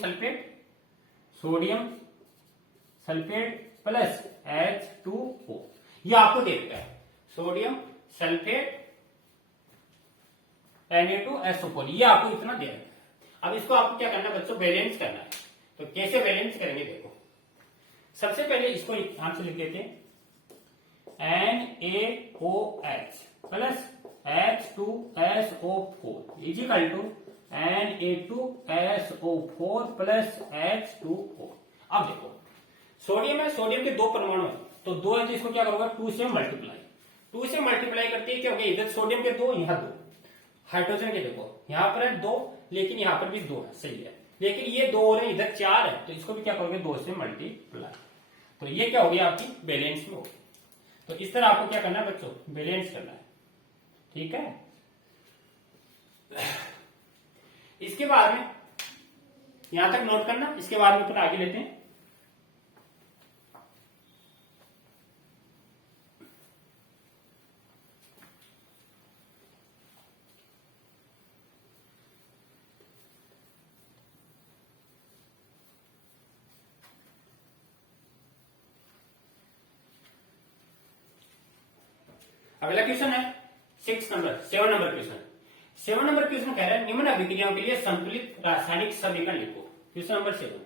सल्फेट प्लस H2O, ये आपको देखता है सोडियम सल्फेट Na2SO4, ये आपको इतना दे रखा है। अब इसको आपको क्या करना है बच्चों, बैलेंस करना है। तो कैसे बैलेंस करेंगे देखो, सबसे पहले इसको नाम से लिख लेते हैं NaOH plus H2SO4 is equal to Na2SO4 plus H2O। अब देखो सोडियम है, सोडियम के 2 परमाणु है, तो 2 है तो इसको क्या करोगे 2 से मल्टीप्लाई करते हैं, क्या हो गया इधर सोडियम के 2 यहाँ 2, हाइड्रोजन के देखो यहाँ पर है 2 लेकिन यहाँ पर भी 2 है, सही है, लेकिन ये 2 और है इधर 4 है, तो इसको भी क्या करोगे 2 से मल्टीप्लाई, तो ये क्या हो गया आपकी बैलेंस में हो गई। तो इस तरह आपको क्या करना है बच्चों, बैलेंस करना है, ठीक है। इसके बाद में यहां तक नोट करना, इसके बाद में फिर आगे लेते हैं। अगला क्वेश्चन है 7 नंबर क्वेश्चन। 7 नंबर क्वेश्चन कह रहा है निम्न अभिक्रियाओं के लिए संतुलित रासायनिक समीकरण लिखो। क्वेश्चन नंबर 7,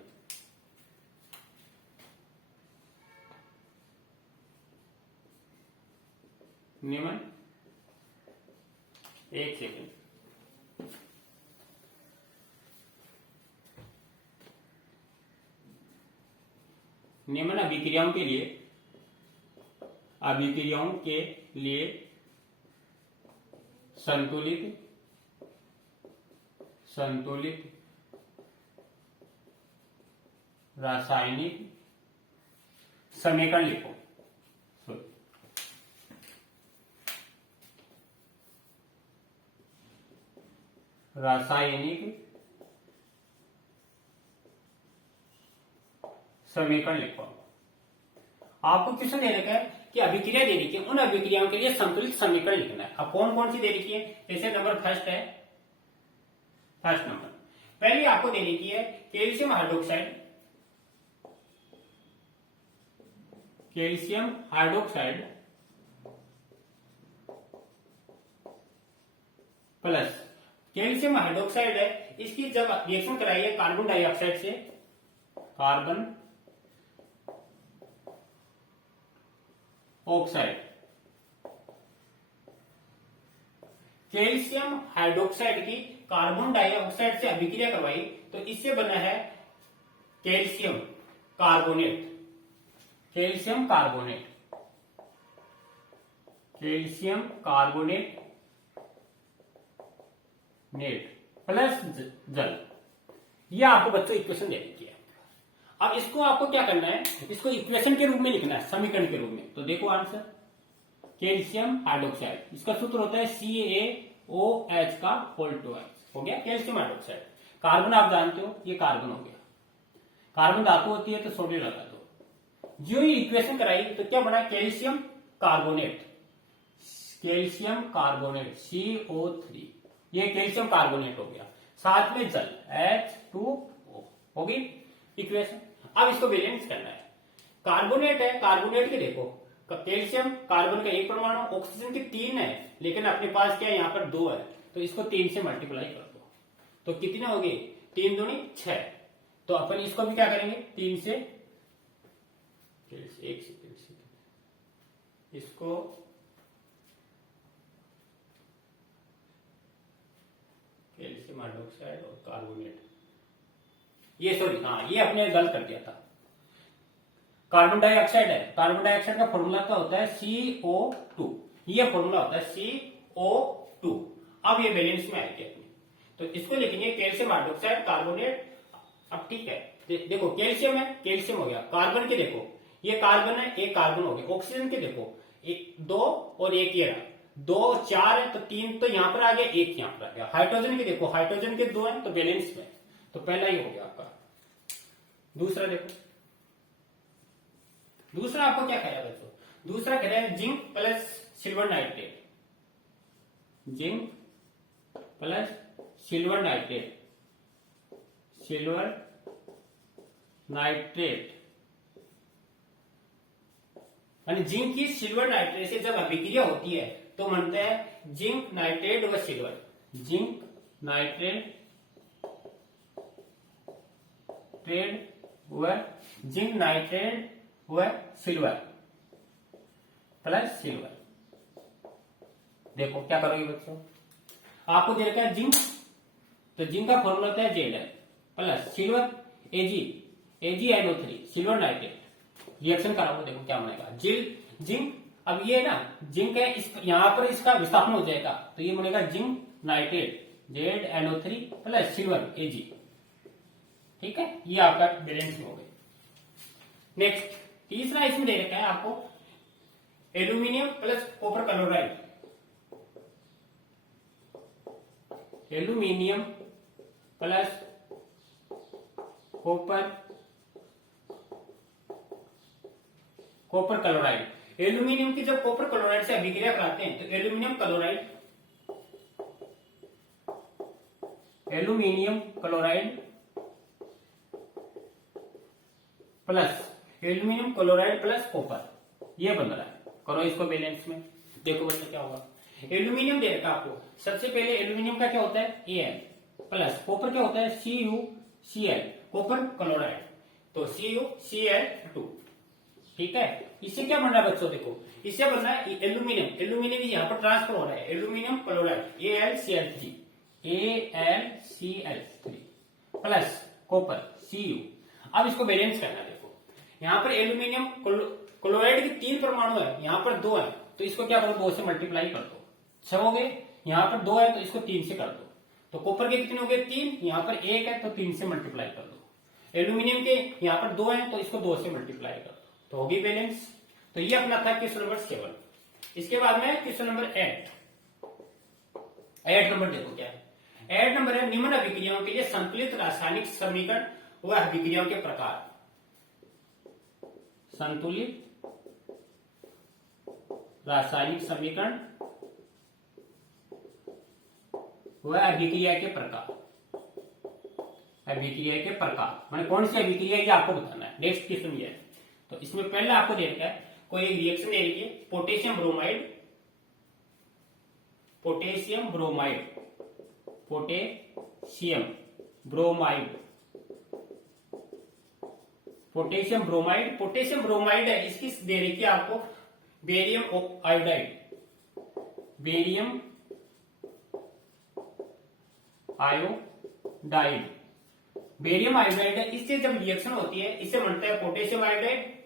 निम्न, एक सेकेंड, नियमन अभिक्रियाओं के लिए संतुलित रासायनिक समीकरण लिखो। रासायनिक समीकरण लिखो। आपको क्वेश्चन दे रखा है कि अभिक्रिया दे रखी है, उन अभिक्रियाओं के लिए संतुलित समीकरण लिखना है। अब कौन कौन सी दे रखी है? जैसे नंबर फर्स्ट नंबर पहले आपको दे रखी है calcium hydroxide plus calcium hydroxide है, इसकी जब रिएक्शन कराई है कार्बन डाइऑक्साइड से, कार्बन ऑक्साइड, कैल्शियम हाइड्रोक्साइड की कार्बन डाइऑक्साइड से अभिक्रिया करवाई तो इससे बना है कैल्शियम कार्बोनेट प्लस जल। ये आपको बच्चों इक्वेशन दे रखी है। अब इसको आपको क्या करना है, इसको इक्वेशन के रूप में लिखना है, समीकरण के रूप में। तो देखो आंसर, कैल्शियम हाइड्रोक्साइड, इसका सूत्र होता है CaOH का होल टू H, हो गया कैल्शियम हाइड्रोक्साइड। कार्बन आप जानते हो, ये कार्बन हो गया, कार्बन धातु होती है तो सोडियम लगा दो। जो ये इक्वेशन कराई तो क्या बना, कैल्शियम कार्बोनेट CO3, ये कैल्शियम कार्बोनेट हो गया, साथ में जल H2O होगी इक्वेशन। अब इसको बैलेंस करना है। कार्बोनेट है, कार्बोनेट के देखो कैल्शियम कार्बन का 1 परमाणु, ऑक्सीजन के 3 है, लेकिन अपने पास क्या है, यहाँ पर 2 है, तो इसको 3 से मल्टीप्लाई कर दो तो कितने हो गए, 3 दूनी 6। तो अपन इसको भी क्या करेंगे, 3 से, एक सेकंड, इसको कैल्शियम हाइड्रोक्साइड और कार्बोनेट, ये सॉरी हाँ ये अपने गलत कर दिया था। कार्बन डाइऑक्साइड है, कार्बन डाइऑक्साइड का फॉर्मूला क्या होता है, CO2, ये फॉर्मूला होता है CO2। अब ये बैलेंस में आएगी अपनी, तो इसको लिखेंगे कैल्शियम हाइड्रोक्साइड कार्बोनेट। अब ठीक है, देखो कैल्शियम है, कैल्शियम हो गया, कार्बन के देखो ये कार्बन है, एक कार्बन हो गया, ऑक्सीजन के देखो 2 और 1 ये रहा, 2 4 है तो 3 तो यहां पर आ गया, 1 यहां पर आ गया। हाइड्रोजन के देखो, हाइड्रोजन के 2 है तो बैलेंस में, तो पहला ही हो गया आपका। दूसरा देखो, दूसरा आपको क्या कह रहा है बच्चों, दूसरा कह रहा है zinc plus silver nitrate, zinc plus silver nitrate यानी जिंक की सिल्वर नाइट्रेट से जब अभिक्रिया होती है तो बनता है जिंक नाइट्रेट व सिल्वर, जिंक नाइट्रेट व सिल्वर प्लस सिल्वर। देखो क्या करोगे बच्चों, आपको दे रखा है जिंक, तो जिंक का फॉर्मूला होता है Zn plus silver AgNO3 silver nitrate, reaction कराओ देखो क्या बनेगा, जिंक, अब ये ना जिंक है, इस यहां पर इसका विस्थापन हो जाएगा तो ये बनेगा zinc nitrate ZNO3 plus silver Ag, ठीक है, ये आपका बैलेंस में हो गया। नेक्स्ट तीसरा इसमें दे रखा है आपको aluminium plus copper chloride, aluminium plus copper chloride. Aluminium की जब कॉपर क्लोराइड से अभिक्रिया कराते हैं तो एल्यूमिनियम क्लोराइड प्लस कॉपर, ये बन रहा है। करो इसको बैलेंस में, देखो बच्चा क्या होगा। एल्यूमिनियम दे रखा आपको, सबसे पहले एल्यूमिनियम का क्या होता है Al प्लस कॉपर क्या होता है CuCl, कॉपर क्लोराइड, तो CuCl2, ठीक है। इससे क्या बन रहा है बच्चों, देखो इससे बन रहा है एल्यूमिनियम यहाँ पर ट्रांसफर हो रहा है, aluminium chloride AlCl3 plus copper Cu। अब इसको बैलेंस करना है, देखो यहाँ पर एल्यूमिनियम क्लोराइड के 3 परमाणु है, यहाँ पर 2 है, तो इसको क्या करो 2 से मल्टीप्लाई कर दो, 6 हो गए। यहाँ पर 2 है तो इसको 3 से कर दो, तो कॉपर के कितने हो गए 3, यहाँ पर 1 है तो 3 से मल्टीप्लाई कर दो। एल्यूमिनियम के यहाँ पर 2 है तो इसको 2 से मल्टीप्लाई कर दो, तो होगी बैलेंस। तो ये अपना था क्वेश्चन नंबर 7। इसके बाद में क्वेश्चन नंबर 8 नंबर देखो क्या है। 8 नंबर है निम्न अभिक्रियाओं के लिए संतुलित रासायनिक समीकरण व अभिक्रियाओं के प्रकार। संतुलित रासायनिक समीकरण व अभिक्रिया के प्रकार। अभिक्रिया के प्रकार माने कौन सी अभिक्रिया ये आपको बताना है। नेक्स्ट क्वेश्चन ये है, तो इसमें पहला आपको दे रखा है, कोई एक रिएक्शन दे रखी है, potassium bromide, potassium bromide, potassium bromide, potassium bromide, potassium bromide है, इसकी दे रखी है आपको barium iodide, barium iodide, barium iodide है। इससे जब रिएक्शन होती है इसे बनता है potassium iodide,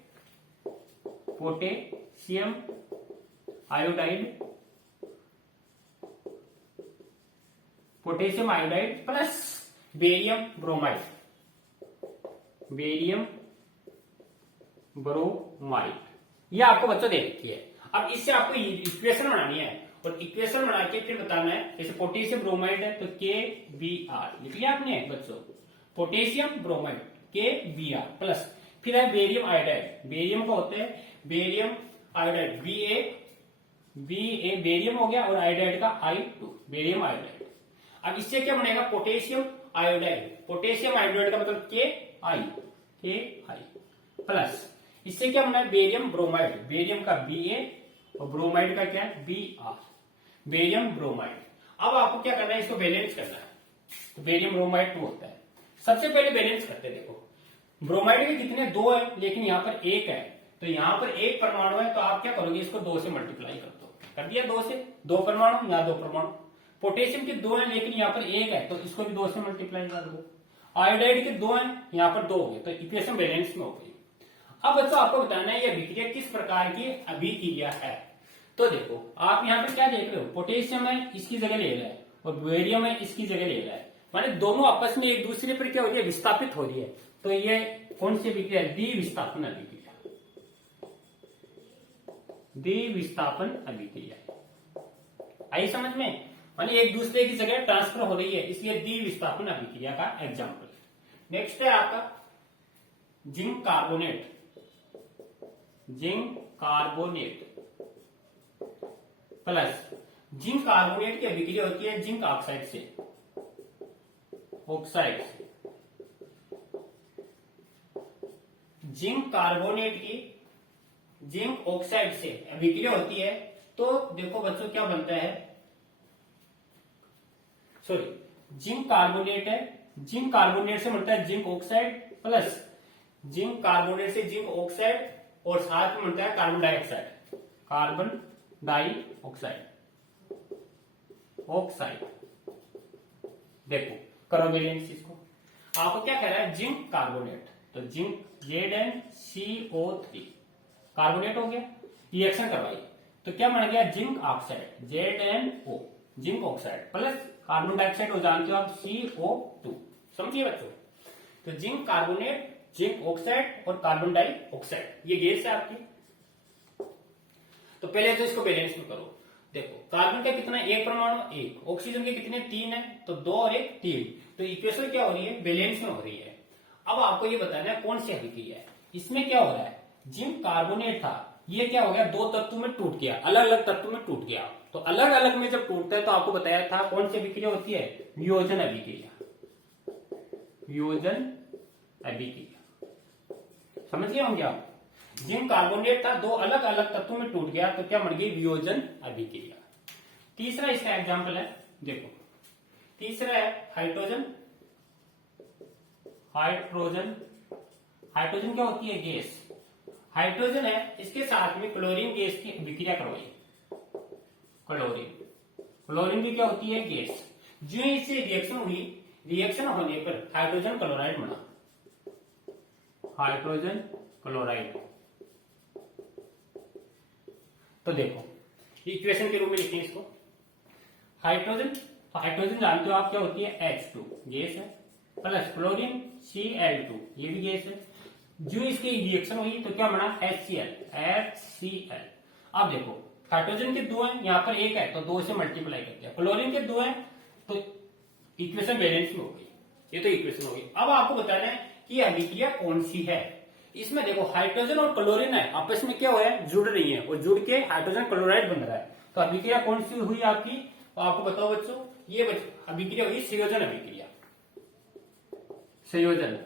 potassium iodide, potassium iodide plus barium bromide, barium bromide, ये आपको बच्चों दे रखी है। अब इससे आपको इक्वेशन बनानी है और इक्वेशन बना के फिर बताना है। जैसे पोटेशियम ब्रोमाइड है तो KBr लिख लिया आपने बच्चों, पोटेशियम ब्रोमाइड KBr प्लस फिर है बेरियम आयोडाइड, बेरियम का होता है बेरियम आयोडाइड Ba बेरियम हो गया और आयोडाइड का I2 बेरियम आयोडाइड। अब इससे क्या बनेगा पोटेशियम आयोडाइड, पोटेशियम आयोडाइड का मतलब KI प्लस इससे क्या बना है बेरियम ब्रोमाइड, बेरियम का Ba और ब्रोमाइड का क्या है Br, बेरियम ब्रोमाइड। अब आपको क्या करना है, इसको बैलेंस करना है, तो बेरियम ब्रोमाइड 2 होता है। सबसे पहले बैलेंस करते हैं। देखो ब्रोमाइड के कितने 2 है लेकिन यहाँ पर 1 है, तो यहाँ पर 1 परमाणु है, तो आप क्या करोगे इसको 2 से मल्टीप्लाई कर दो, कर दिया 2 से, 2 परमाणु यहाँ 2 परमाणु। पोटेशियम के 2 है लेकिन यहाँ पर 1 है, तो इसको भी 2 से मल्टीप्लाई कर दो। आयोडाइड के 2 है, यहाँ पर 2 हो गए, तो इक्वेशन बैलेंस में हो गई। अब बच्चों आपको बताना है ये अभिक्रिया किस प्रकार की अभिक्रिया है। तो देखो आप यहाँ पे क्या देख रहे हो, पोटेशियम है इसकी जगह ले रहा है और बेरियम है इसकी जगह ले रहा है, माने दोनों आपस में एक दूसरे पर क्या हो रही है विस्थापित हो रही है। तो ये कौन सी अभिक्रिया है, द्विविस्थापन अभिक्रिया, द्विविस्थापन अभिक्रिया। आई समझ में, माने एक दूसरे की जगह ट्रांसफर हो रही है, इसलिए द्विविस्थापन अभिक्रिया का एग्जाम्पल। नेक्स्ट है आपका zinc carbonate, zinc carbonate plus zinc carbonate की अभिक्रिया होती है जिंक ऑक्साइड से, ऑक्साइड से। जिंक कार्बोनेट की जिंक ऑक्साइड से अभिक्रिया होती है, तो देखो बच्चों क्या बनता है, सॉरी जिंक कार्बोनेट है, जिंक कार्बोनेट से बनता है zinc oxide plus zinc carbonate से जिंक ऑक्साइड और साथ में बनता है carbon dioxide, carbon dioxide, oxide. देखो करो बैलेंस इसको, आपको क्या कह रहा है जिंक कार्बोनेट, तो जिंक ZnCO3 कार्बोनेट हो गया, रिएक्शन करवाई तो क्या बन गया zinc oxide ZnO, zinc oxide plus carbon dioxide हो जानते हो आप CO2, समझिए बच्चों। तो जिंक कार्बोनेट, जिंक ऑक्साइड और कार्बन डाइऑक्साइड ये गैस है आपकी। तो पहले तो इसको बैलेंस में करो। देखो कार्बन का कितना 1 परमाणु 1, ऑक्सीजन के कितने 3 है, तो 2 और 1 3, तो इक्वेशन क्या हो रही है बैलेंस में हो रही है। अब आपको ये बताना है कौन सी अभिक्रिया है। इसमें क्या हो रहा है, जिंक कार्बोनेट था ये क्या हो गया 2 तत्व में टूट गया, अलग अलग तत्व में टूट गया। तो अलग अलग में जब टूटता है तो आपको बताया था कौन सी अभिक्रिया होती है, वियोजन अभिक्रिया, वियोजन अभिक्रिया। समझ गए होंगे आप, जिंक कार्बोनेट था 2 अलग अलग तत्वों में टूट गया तो क्या बन गई वियोजन अभिक्रिया। तीसरा इसका एग्जाम्पल है, देखो तीसरा है हाइड्रोजन, हाइड्रोजन, हाइड्रोजन क्या होती है गैस, हाइड्रोजन है इसके साथ में क्लोरीन गैस की अभिक्रिया करवाई, क्लोरीन, क्लोरीन भी क्या होती है गैस। जो इससे रिएक्शन हुई, रिएक्शन होने पर हाइड्रोजन क्लोराइड बना, हाइड्रोजन क्लोराइड। तो देखो इक्वेशन के रूप में लिखें इसको। हाइड्रोजन, हाइड्रोजन जानते हो आप क्या होती है, H2 गैस है, प्लस क्लोरीन Cl2 ये भी गैस है। जो इसकी रिएक्शन हुई तो क्या बना, HCl। अब देखो हाइड्रोजन के दो है, यहाँ पर एक है तो दो से मल्टीप्लाई कर दिया, क्लोरीन के दो है तो इक्वेशन बैलेंस में हो गई। ये तो इक्वेशन हो गई। अब आपको बताना है कि यह अभिक्रिया कौन सी है। इसमें देखो हाइड्रोजन और क्लोरीन है, आपस में क्या हुआ है, जुड़ रही है और जुड़ के हाइड्रोजन क्लोराइड बन रहा है। तो अभिक्रिया कौन सी हुई आपकी, तो आपको बताओ बच्चों, ये अभिक्रिया हुई संयोजन अभिक्रिया। संयोजन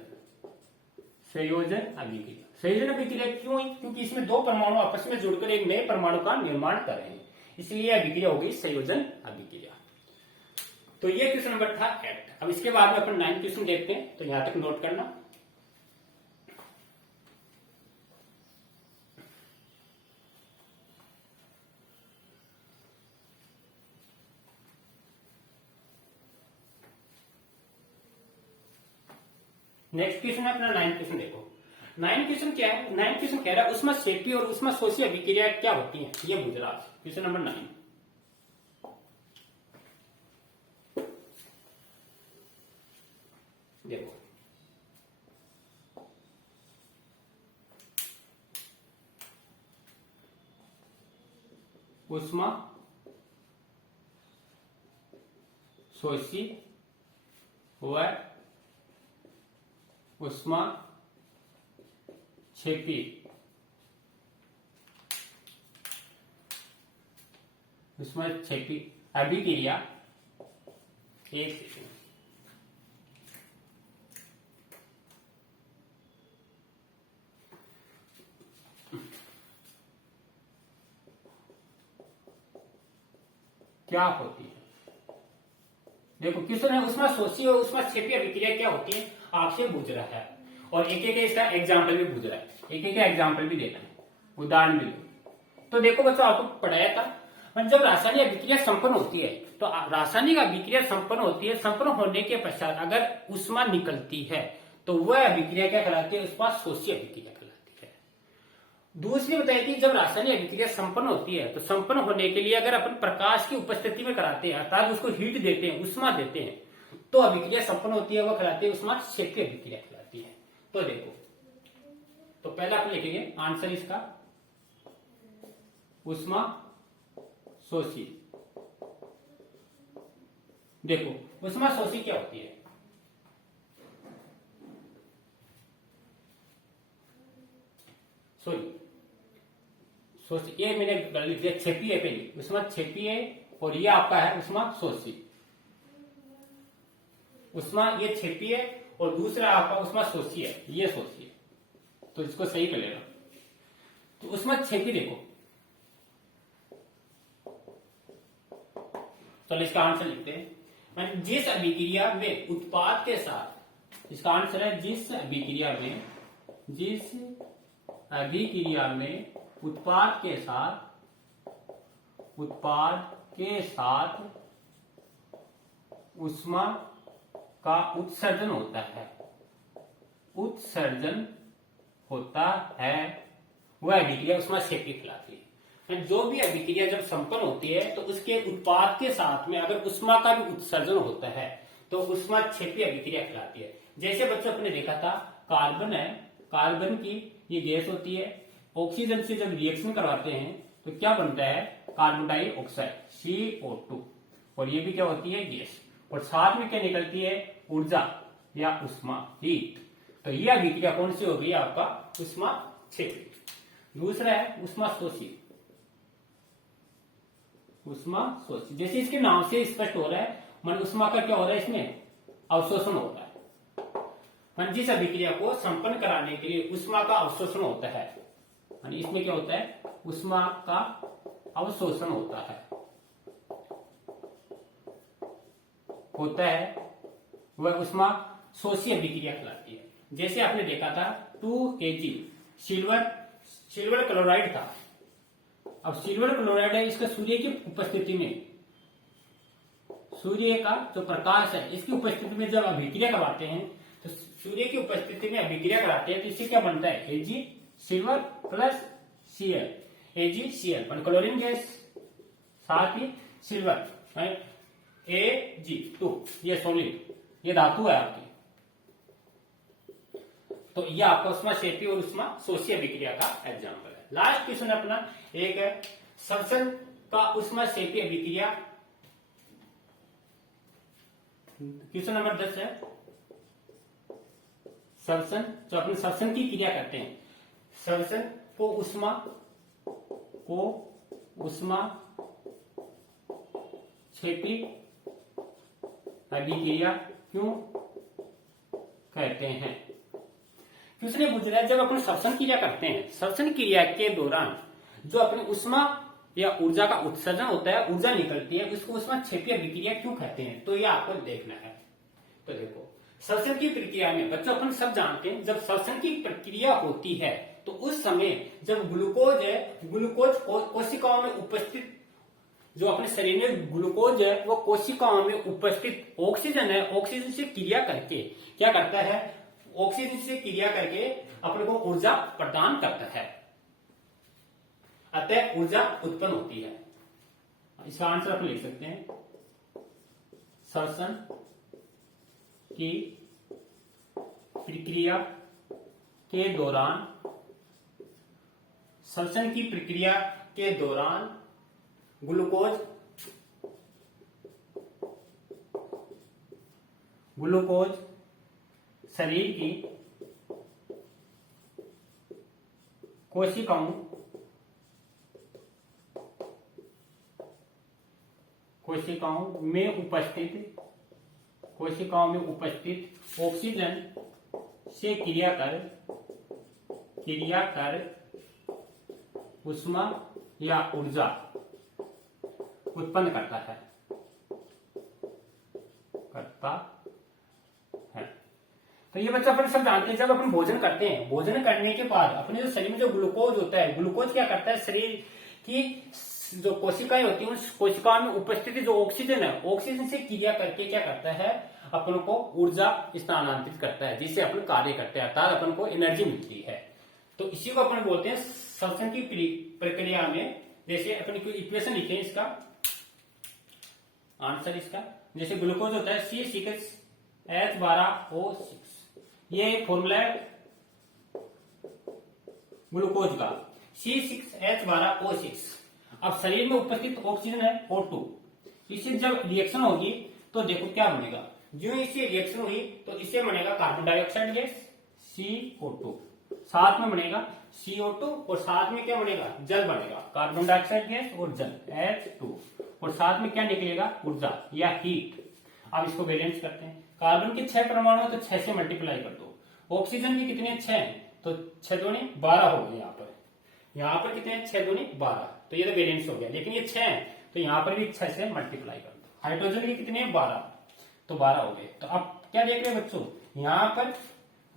अभिक्रिया। संयोजन अभिक्रिया क्यों हुई, क्योंकि इसमें दो परमाणु आपस में जुड़कर एक नए परमाणु का निर्माण कर रहे हैं, इसलिए अभिक्रिया हो गई संयोजन अभिक्रिया। तो ये क्वेश्चन नंबर था 8। अब इसके बाद में अपन 9 क्वेश्चन देखते हैं, तो यहां तक नोट करना। नेक्स्ट क्वेश्चन है अपना 9 क्वेश्चन। देखो 9 क्वेश्चन क्या है, 9 क्वेश्चन कह रहा है उष्मा क्षेपी और उष्मा शोषी अभिक्रिया क्या होती है, ये पूछ रहा है क्वेश्चन नंबर 9। देखो उष्मा शोषी व उष्मा क्षेपी अभिक्रिया एक सेकंड। क्या होती है, देखो क्वेश्चन है उष्मा शोषी और उष्मा क्षेपी अभिक्रिया क्या होती है, आपसे पूछ रहा है और एक एक इसका एग्जाम्पल भी पूछ रहा है, एक एक एग्जाम्पल भी देना है, उदाहरण भी दो। तो देखो बच्चों आपको पढ़ाया था, जब रासायनिक अभिक्रिया संपन्न होती है तो रासायनिक अभिक्रिया संपन्न होती है, संपन्न होने के पश्चात अगर उष्मा निकलती है तो वह अभिक्रिया क्या कहलाती है, उष्मा शोषी अभिक्रिया कहलाती है। दूसरी बताई थी जब रासायनिक अभिक्रिया संपन्न होती है तो संपन्न होने के लिए अगर अपन प्रकाश की उपस्थिति में कराते हैं, अर्थात उसको हीट देते हैं, उष्मा देते हैं, तो अभिक्रिया संपन्न होती है, वह कहलाती है उष्मा क्षेपी अभिक्रिया कहलाती है। तो देखो, तो पहला अपन लिखेंगे आंसर इसका उष्मा शोषी। देखो उष्मा शोषी क्या होती है, सॉरी शोषी, ये मैंने लिख दिया क्षेपी है पहले, उष्मा क्षेपी है और ये आपका है उष्मा शोषी। उष्मा ये क्षेपी है और दूसरा आपका उष्मा शोषी है, ये शोषी है, तो इसको सही कर लेना। तो उष्मा क्षेपी देखो, चलो इसका आंसर लिखते हैं, जिस अभिक्रिया में उत्पाद के साथ, इसका आंसर है जिस अभिक्रिया में उत्पाद के साथ उष्मा का उत्सर्जन होता है, वह अभिक्रिया उष्मा क्षेपी कहलाती है। जो भी अभिक्रिया जब संपन्न होती है तो उसके उत्पाद के साथ में अगर उष्मा का भी उत्सर्जन होता है तो उष्मा क्षेपी अभिक्रिया कहलाती है। जैसे बच्चों अपने देखा था कार्बन है, कार्बन की ये गैस होती है, ऑक्सीजन से जब रिएक्शन करवाते हैं तो क्या बनता है, कार्बन डाइऑक्साइड CO2, और ये भी क्या होती है, गैस, और साथ में क्या निकलती है, ऊर्जा या उष्मा, हीट। तो ये अभिक्रिया कौन सी हो गई आपका, उष्मा क्षेपी। दूसरा है उष्मा शोषी। उष्मा शोषी जैसे इसके नाम से स्पष्ट हो रहा है, मन उष्मा का क्या हो रहा है, इसमें अवशोषण होता है। मन जिस अभिक्रिया को संपन्न कराने के लिए उष्मा का अवशोषण होता है, इसमें क्या होता है, उष्मा का अवशोषण होता है, वह उष्मा शोषी अभिक्रिया कहलाती है। जैसे आपने देखा था 2 kg सिल्वर क्लोराइड था। अब सिल्वर क्लोराइड है, इसका सूर्य की उपस्थिति में, सूर्य का जो प्रकाश है इसकी उपस्थिति में जब अभिक्रिया करवाते हैं, तो सूर्य की उपस्थिति में अभिक्रिया कराते हैं तो इससे क्या बनता है, Ag silver plus Cl, AgCl, chlorine gas साथ ही सिल्वर Ag2, ये सॉलिड, ये धातु है आपकी। तो ये आपका उष्मा क्षेपी और उष्मा शोषी अभिक्रिया का एग्जाम्पल है। लास्ट क्वेश्चन अपना एक है श्वसन का उष्मा क्षेपी अभिक्रिया, क्वेश्चन नंबर 10 है। श्वसन, जो अपने श्वसन की क्रिया करते हैं, श्वसन को उष्मा क्षेपी अभिक्रिया क्यों कहते हैं? क्वेश्चन ये पूछ रहा है, जब अपन श्वसन क्रिया करते हैं, श्वसन क्रिया के दौरान जो अपनी उष्मा या ऊर्जा का उत्सर्जन होता है, ऊर्जा निकलती है, उसको उष्मा क्षेपी अभिक्रिया क्यों कहते हैं? तो ये आपको देखना है। तो देखो, श्वसन की प्रक्रिया में बच्चों अपन सब जानते हैं, जब श्वसन की प्रक्रिया होती है तो उस समय जब ग्लूकोज कोशिकाओं में उपस्थित, जो अपने शरीर में ग्लूकोज है वो कोशिकाओं में उपस्थित ऑक्सीजन है, ऑक्सीजन से क्रिया करके क्या करता है, ऑक्सीजन से क्रिया करके अपने को ऊर्जा प्रदान करता है, अतः ऊर्जा उत्पन्न होती है। इसका आंसर आप लिख सकते हैं, श्वसन की प्रक्रिया के दौरान, श्वसन की प्रक्रिया के दौरान ग्लूकोज शरीर की कोशिकाओं में उपस्थित ऑक्सीजन से क्रिया कर उष्मा या ऊर्जा उत्पन्न करता है। तो ये बच्चा अपन सब जानते हैं, जब अपन भोजन करते हैं, भोजन करने के बाद अपने जो शरीर में जो ग्लूकोज होता है, ग्लूकोज क्या करता है, शरीर की जो कोशिकाएं होती हैं उस कोशिकाओं में उपस्थित जो ऑक्सीजन है, ऑक्सीजन से क्रिया करके क्या करता है, अपन को ऊर्जा स्थानांतरित करता है, जिससे अपन कार्य करते हैं, अर्थात अपन को एनर्जी मिलती है। तो इसी को अपन बोलते हैं श्वसन की प्रक्रिया में। जैसे अपन को इक्वेशन लिखे इसका आंसर, इसका जैसे ग्लूकोज होता है C6H12O6, ये फॉर्मूला है ग्लूकोज का, C6H12O6। अब शरीर में उपस्थित ऑक्सीजन है O2, इससे जब रिएक्शन होगी तो देखो क्या बनेगा, जो इससे रिएक्शन हुई तो इससे बनेगा कार्बन डाइऑक्साइड गैस CO2, साथ में बनेगा CO2 और साथ में क्या बनेगा, जल बनेगा, कार्बन डाइऑक्साइड गैस और जल H2, और साथ में क्या निकलेगा, ऊर्जा या हीट। अब इसको बैलेंस करते हैं, कार्बन के 6 परमाणु तो 6 से मल्टीप्लाई कर दो, ऑक्सीजन के कितने 6 हैं, तो 6 दूनी 12 हो गए, यहाँ पर कितने 6 दूनी 12, तो ये तो बैलेंस हो गया। लेकिन ये 6 है तो यहाँ पर भी 6 से मल्टीप्लाई कर दो। हाइड्रोजन के कितने 12, तो 12 हो गए। तो अब क्या देख रहे हैं बच्चों, यहाँ पर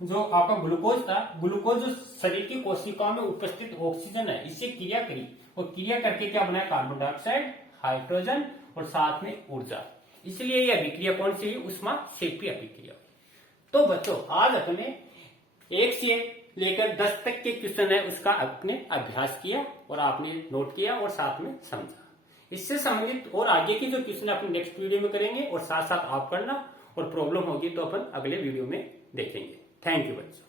जो आपका ग्लूकोज था, ग्लूकोज जो शरीर की कोशिकाओं में उपस्थित ऑक्सीजन है, इससे क्रिया करी और क्रिया करके क्या बनाया, कार्बन डाइऑक्साइड, हाइड्रोजन और साथ में ऊर्जा। इसलिए यह अभिक्रिया कौन सी, उष्मा क्षेपी अभिक्रिया। तो बच्चों आज अपने 1 से लेकर 10 तक के क्वेश्चन है उसका अपने अभ्यास किया और आपने नोट किया और साथ में समझा। इससे संबंधित और आगे की जो क्वेश्चन अपने नेक्स्ट वीडियो में करेंगे और साथ साथ आप करना, और प्रॉब्लम होगी तो अपन अगले वीडियो में देखेंगे। थैंक यू बच्चों।